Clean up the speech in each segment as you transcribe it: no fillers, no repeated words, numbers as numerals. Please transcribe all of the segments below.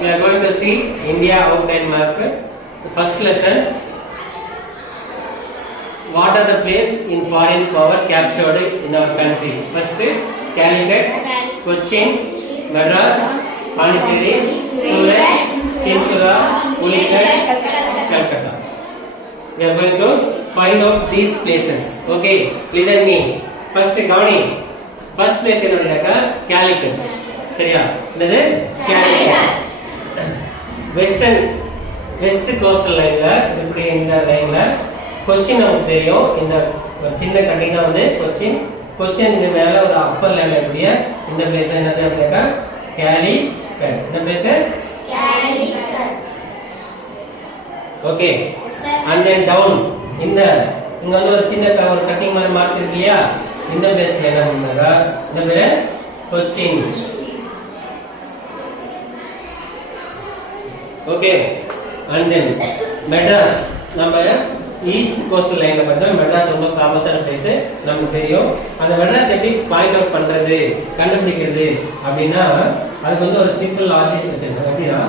we are going to see India outline map. The first lesson, what are the places in foreign power captured in our country? First, Calicut, Cochin, Madras, Pondicherry, Surat, Tripura, Pulicat, Calcutta. We are going to find out these places. Okay, listen me. First, Gavani. First place என்னோட Calicut. சரியா? என்னது? Calicut. West coastal லைன்ல இப்படி இந்த லைன்ல கொச்சின் நமக்கு தெரியும். இந்த சின்ன கட்டிங் தான் வந்து கொச்சின் மேல ஒரு அப்பர் லைன்ல இப்படியே இந்த பிளேஸ் என்னது அப்படின்னா Calicut. இந்த place Calicut. Okay. And then down இந்த இங்க வந்து ஒரு சின்ன ஒரு கட்டிங் மாதிரி மார்க் இருக்கு இல்லையா? இந்த பிளேஸ்ல என்ன பண்ணுறா? இந்த பேரு Cochin. Okay. And then Madras. நம்ம ஈஸ்ட் கோஸ்டல் லைன்ல பார்த்தா மெட்ராஸ் ரொம்ப ஃபேமஸான பிளேஸ் நமக்கு தெரியும். அந்த மெட்ராஸ் எப்படி பாயிண்ட் அவுட் பண்றது கண்டுபிடிக்கிறது அப்படின்னா அதுக்கு வந்து ஒரு சிம்பிள் லாஜிக் வச்சிருக்காங்க. எப்படின்னா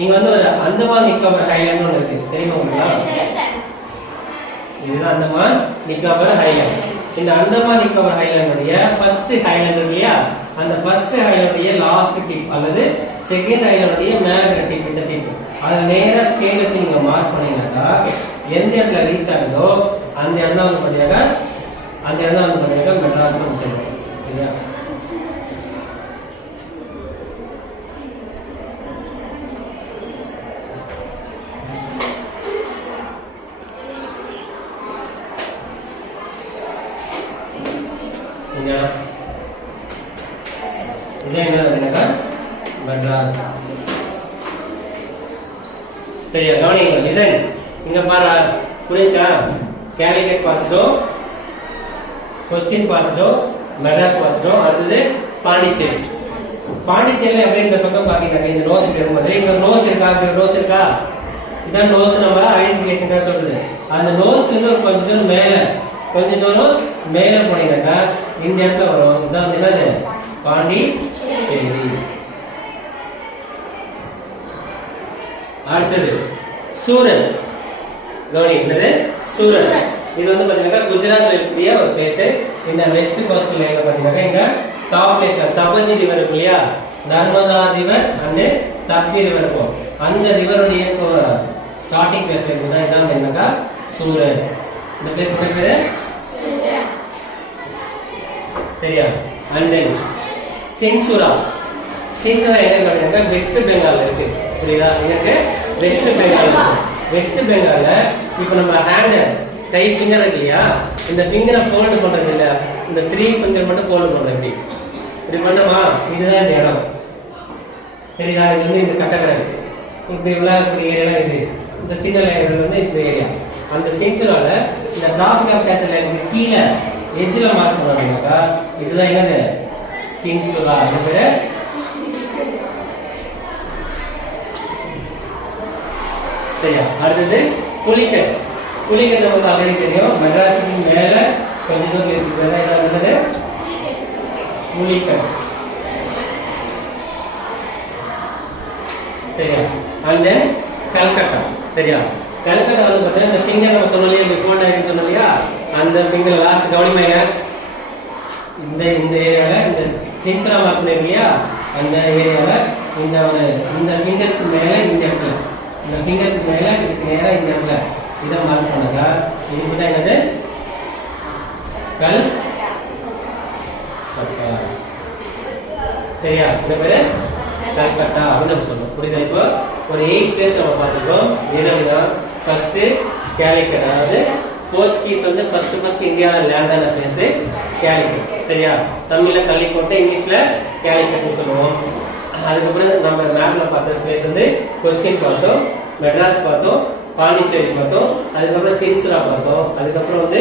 இங்க வந்து ஒரு அந்தமான் நிக்கோபார் ஐலாண்ட் ஒன்று இருக்கு, தெரியுமா உங்களுக்கு? இதுதான் அந்தமான் நிக்கோபார் ஐலாண்ட். இந்த அந்தமான் நிக்கோபார் ஐலாண்டுடைய ஃபர்ஸ்ட் ஐலாண்ட் இல்லையா, அந்த ஃபர்ஸ்ட் ஐலாண்டுடைய லாஸ்ட் டிப் அல்லது செகண்ட் ஐலாண்டுடைய மேல டிப், இந்த டிப் அதை நேரா ஸ்கேல் வச்சு நீங்க மார்க் பண்ணீங்கன்னா எந்த இடத்துல ரீச் ஆகுதோ அந்த இடம் வந்து பாத்தீங்கன்னா மெட்ராஸ் சொல்லுவோம். சரியா? இது என்ன அப்படின்னாக்கா மெட்ராஸ். சரியா? கவனிங்க, லிசன். இங்க பாரு, புரியுதா? Calicut பார்த்துட்டோம், கொச்சின் பார்த்துட்டோம், மெட்ராஸ் பார்த்துட்டோம். அடுத்தது பாண்டிச்சேரி. பாண்டிச்சேரியில அப்படியே இந்த பக்கம் பாத்தீங்கன்னா இந்த நோஸ் இருக்கும்போது இங்க நோஸ் இருக்கா? இதான் நோஸ் நம்ம ஐடென்டிஃபிகேஷன் சொல்றது. அந்த நோஸ்ல இருந்து ஒரு கொஞ்ச தூரம் மேல போனீங்கன்னாக்கா இந்த இடத்துல வரும். இதான் என்னது? பாண்டிச்சேரி. அடுத்தது சூரத். கவனிக்கிறது சூரத். இது வந்து பாத்தீங்கன்னா குஜராத்ல இருக்கக்கூடிய ஒரு பிளேஸ். இந்த வெஸ்ட் கோஸ்டல் லைன்ல பாத்தீங்கன்னா இங்க டாப் பிளேஸ் தபதி ரிவர் இருக்கு இல்லையா, Narmada river and Tapti river இருக்கும். அந்த ரிவருடைய ஸ்டார்டிங் பிளேஸ் இருக்குதான் இதான் என்னக்கா சூரத். இந்த பிளேஸ் பேரு சரியா? And then சிங்சுரா. சிங்சுரா எங்க பாத்தீங்கன்னா வெஸ்ட் பெங்கால்ல இருக்கு. புரியுதா? எனக்கு வெஸ்ட் பெங்கால். வெஸ்ட் பெங்கால்ல இப்ப நம்ம ஹேண்ட் கை ஃபிங்கர் இருக்கு இல்லையா, இந்த ஃபிங்கரை ஃபோல்டு பண்றது இல்ல, இந்த 3 ஃபிங்கர் மட்டும் ஃபோல்டு பண்றது. இப்படி பண்ணுமா? இதுதான் இந்த இடம். சரிதா? இது வந்து இந்த கட்டக்கரை இப்படி விளையாடக்கூடிய ஏரியா இது. இந்த சின்ன லைன் வந்து இந்த ஏரியா. அந்த சிங்சுரால இந்த டிராஃபிக் ஆஃப் கேச்சர் லைனுக்கு கீழே எட்ஜ்ல மார்க் பண்ணுவாங்கன்னாக்கா இதுதான் என்னது? சிங்சுரா. இது பேரு சரியா? அடுத்தது புலிகட். புலிகட் நமக்கு ஆல்ரெடி தெரியும், மெட்ராஸுக்கு மேல கொஞ்சம் தூரம் இருக்கு. புலிகட். சரியா? And then Calcutta. சரியா? கல்கட்டா வந்து பார்த்தீங்கன்னா இந்த ஃபிங்கர் நம்ம சொன்னோம் இல்லையா, பிஃபோர் டைம் சொன்னோம் இல்லையா, அந்த ஃபிங்கர் லாஸ்ட் கவனிமையா இந்த ஏரியால இந்த சிங்சுரா மார்க் பண்ணிருக்கு இல்லையா, அந்த ஏரியால இந்த ஃபிங்கருக்கு மேல இந்த இடத்துல, இந்த ஃபிங்கருக்கு மேல இதுக்கு நேரா இந்த இடத்துல இதை மார்க் பண்ணாங்க. இதுதான் என்னது? கல்கட்டா. சரியா? இந்த பேரு கல்கட்டா அப்படின்னு நம்ம சொல்றோம். புரியுதா? இப்போ ஒரு 8 பிளேஸ் நம்ம பார்த்துக்கோம். எதுனா ஃபர்ஸ்ட் Calicut, அதாவது போர்ச்சுகீஸ் வந்து ஃபர்ஸ்ட் இந்தியாவில் லேண்ட் ஆன பிளேஸ் Calicut. சரியா? தமிழ்ல கள்ளிக்கோட்டை, இங்கிலீஷ்ல Calicut சொல்லுவோம். அதுக்கப்புறம் நம்ம மேப்ல பார்த்த பிளேஸ் வந்து கொச்சின் பார்த்தோம், மெட்ராஸ் பார்த்தோம், பாண்டிச்சேரி பார்த்தோம், அதுக்கப்புறம் சிங்சுரா பார்த்தோம், அதுக்கப்புறம் வந்து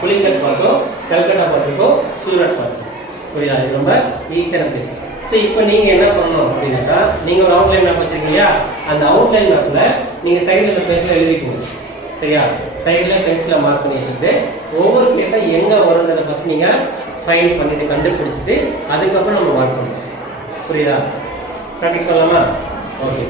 புலிகட் பார்த்தோம், கல்கட்டா பார்த்துருக்கோம், சூரத் பார்த்தோம். புரியுதா? இது ரொம்ப ஈஸியான பிளேஸ். ஸோ இப்போ நீங்க என்ன பண்ணணும் அப்படின்னாக்கா, நீங்க ஒரு அவுட்லைன் மேப் வச்சிருக்கீங்க, அந்த அவுட்லைன் மேப்ல நீங்க சைடுல பென்சில் எழுதிக்கணும். சரியா? சைடுல பென்சில மார்க் பண்ணி வச்சுட்டு ஒவ்வொரு பிளேஸா எங்க வரும்ன்றத ஃபர்ஸ்ட் நீங்க ஃபைண்ட் பண்ணிட்டு கண்டுபிடிச்சிட்டு அதுக்கப்புறம் நம்ம மார்க் பண்ணணும். புரியுதா? ப்ராக்டிஸ் பண்ணலாமா? ஓகே.